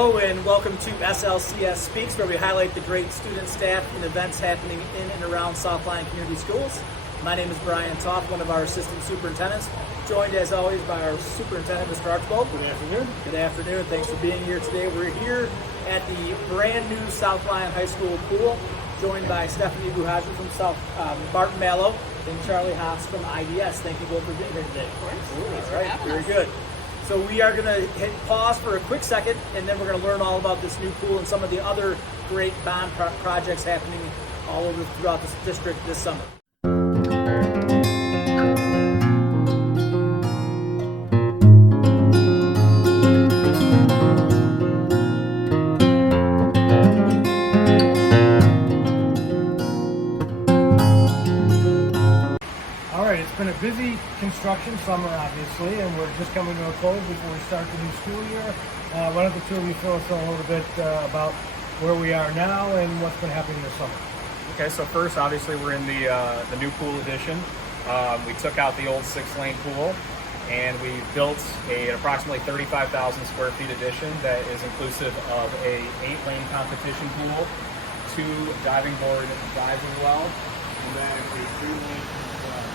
Hello and welcome to SLCS Speaks, where we highlight the great student, staff, and events happening in and around South Lyon Community Schools. My name is Brian Toff, one of our assistant superintendents, joined as always by our superintendent, Mr. Archibald. Good afternoon. Good afternoon. Thanks for being here today. We're here at the brand new South Lyon High School pool, joined by Stephanie Buhaji from South Barton Mallow and Charlie Haas from IDS. Thank you both for being here today. Of course. All For right, having very us. good. So we are going to hit pause for a quick second, and then we're going to learn all about this new pool and some of the other great bond projects happening all over throughout this district this summer. It's been a busy construction summer, obviously, and we're just coming to a close before we start the new school year. Why don't the two of you fill us in a little bit about where we are now and what's been happening this summer? Okay, so first, obviously, we're in the new pool addition. We took out the old 6-lane pool, and we built an approximately 35,000 square feet addition that is inclusive of a 8-lane competition pool, 2 diving board dives as well, and then a 3-lane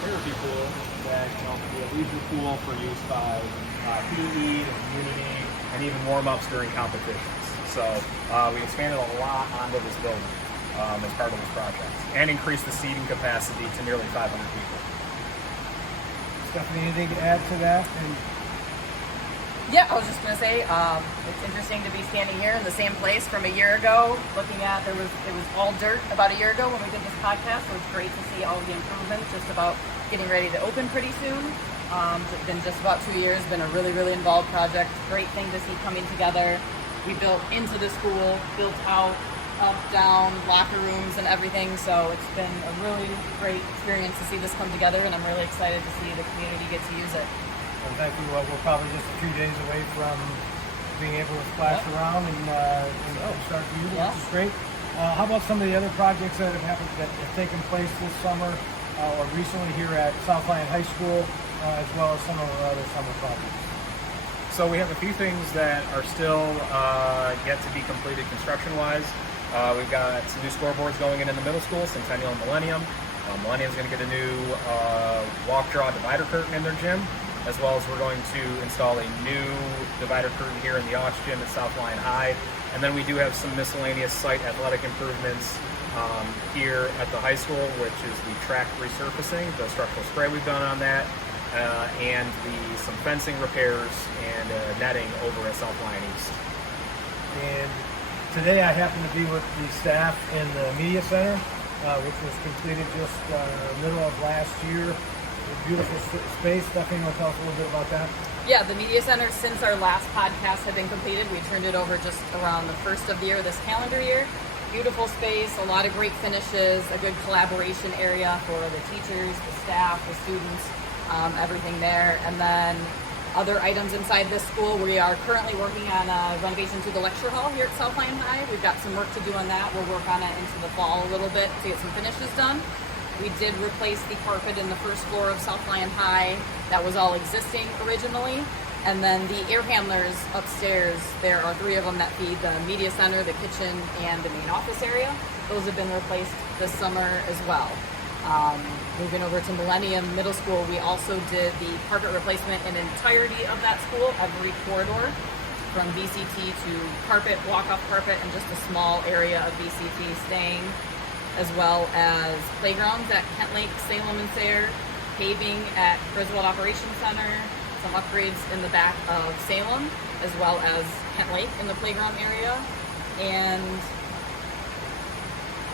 therapy pool that can be a leisure pool for use by PE, and community, and even warm-ups during competitions. So we expanded a lot onto this building as part of this project, and increased the seating capacity to nearly 500 people. Stephanie, anything to add to that? Yeah, I was just going to say, it's interesting to be standing here in the same place from a year ago, looking at, it was all dirt about a year ago when we did this podcast, so it's great to see all the improvements, just about getting ready to open pretty soon. It's been just about 2 years, been a really, really involved project, great thing to see coming together. We built into the school, built out, up, down, locker rooms and everything, so it's been a really great experience to see this come together, and I'm really excited to see the community get to use it. And thank you. We're probably just a few days away from being able to splash around and start to use it, which is great. How about some of the other projects that have taken place this summer or recently here at South Lyon High School, as well as some of our other summer projects? So we have a few things that are still yet to be completed construction-wise. We've got some new scoreboards going in the middle school, Centennial and Millennium. Millennium's going to get a new walk-draw divider curtain in their gym, as well as we're going to install a new divider curtain here in the Aux gym at South Lyon High. And then we do have some miscellaneous site athletic improvements here at the high school, which is the track resurfacing, the structural spray we've done on that, and some fencing repairs and netting over at South Lyon East. And today I happen to be with the staff in the media center, which was completed just middle of last year. A beautiful space. Stephanie, you want to tell us a little bit about that? Yeah, the media center, since our last podcast had been completed, we turned it over just around the first of the year, this calendar year. Beautiful space, a lot of great finishes, a good collaboration area for the teachers, the staff, the students, everything there. And then other items inside this school, we are currently working on a renovation to the lecture hall here at South Lyon High. We've got some work to do on that. We'll work on it into the fall a little bit to get some finishes done. We did replace the carpet in the first floor of South Lyon High. That was all existing originally. And then the air handlers upstairs, there are 3 of them that feed the media center, the kitchen, and the main office area. Those have been replaced this summer as well. Moving over to Millennium Middle School, we also did the carpet replacement in entirety of that school, every corridor, from BCT to carpet, walk-off carpet, and just a small area of BCT staying, as well as playgrounds at Kent Lake, Salem, and Sayre, paving at Griswold Operations Center, some upgrades in the back of Salem, as well as Kent Lake in the playground area, and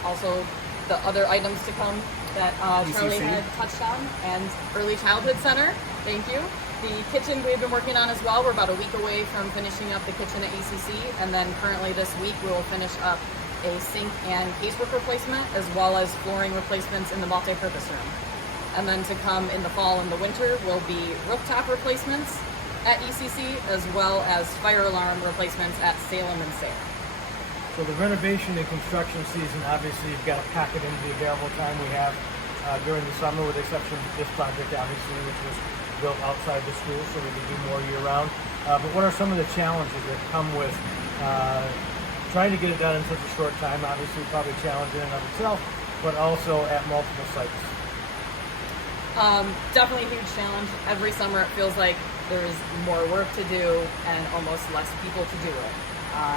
also the other items to come that Charlie had touched on, and Early Childhood Center, thank you. The kitchen we've been working on as well. We're about a week away from finishing up the kitchen at ECC, and then currently this week we will finish up a sink and casework replacement, as well as flooring replacements in the multi-purpose room. And then to come in the fall and the winter will be rooftop replacements at ECC, as well as fire alarm replacements at Salem and Sayre. So the renovation and construction season, obviously you've got to pack it into the available time we have during the summer, with the exception of this project, obviously, which was built outside the school, so we can do more year-round. But what are some of the challenges that come with Trying to get it done in such a short time, obviously probably challenging in and of itself, but also at multiple sites. Definitely a huge challenge. Every summer it feels like there's more work to do and almost less people to do it.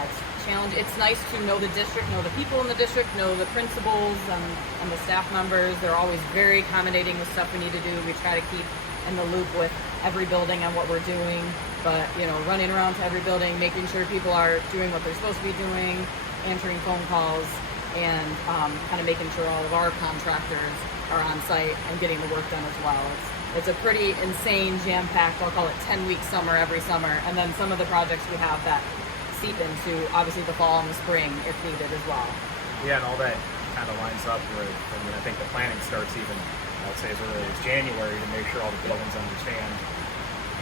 It's a challenge. It's nice to know the district, know the people in the district, know the principals and the staff members. They're always very accommodating with stuff we need to do. We try to keep in the loop with every building on what we're doing, but running around to every building, making sure people are doing what they're supposed to be doing, answering phone calls, and kind of making sure all of our contractors are on site and getting the work done as well. It's a pretty insane, jam-packed, I'll call it 10-week summer every summer, and then some of the projects we have that seep into obviously the fall and the spring if needed as well. Yeah, and all that kind of lines up with, I think the planning starts even, I would say, as early as January to make sure all the buildings understand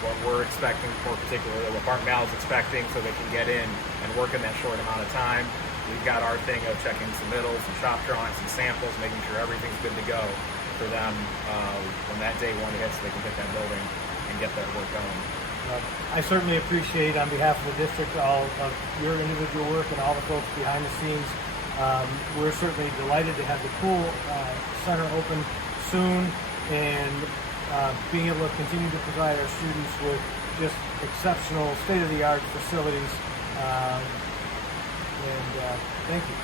what we're expecting, more particularly what Barton Mal is expecting, so they can get in and work in that short amount of time. We've got our thing of checking submittals and shop drawings and samples, making sure everything's good to go for them when that day one hits, so they can hit that building and get that work going. I certainly appreciate, on behalf of the district, all of your individual work and all the folks behind the scenes. We're certainly delighted to have the pool center open soon, and being able to continue to provide our students with just exceptional, state-of-the-art facilities. Thank you.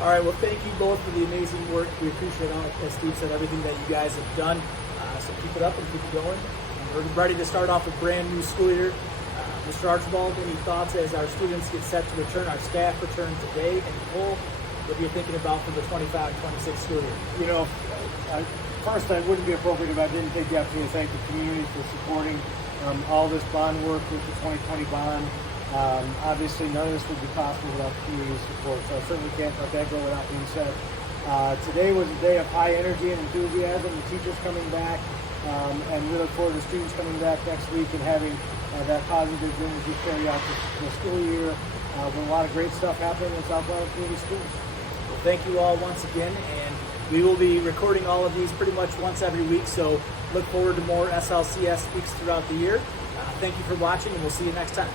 All right, well, thank you both for the amazing work. We appreciate all, as Steve said, everything that you guys have done. So keep it up and keep it going. And we're ready to start off a brand new school year. Mr. Archibald, any thoughts as our students get set to return, our staff return today in full? What are you thinking about for the 25-26 school year? First, I wouldn't be appropriate if I didn't take the opportunity to thank the community for supporting all this bond work with the 2020 bond. Obviously, none of this would be possible without community support, so I certainly can't let that go without being said. Today was a day of high energy and enthusiasm, the teachers coming back, and we look forward to students coming back next week and having that positive energy carry out the school year with a lot of great stuff happening in South Carolina Community Schools. Well, thank you all once again, and we will be recording all of these pretty much once every week, so look forward to more SLCS weeks throughout the year. Thank you for watching, and we'll see you next time.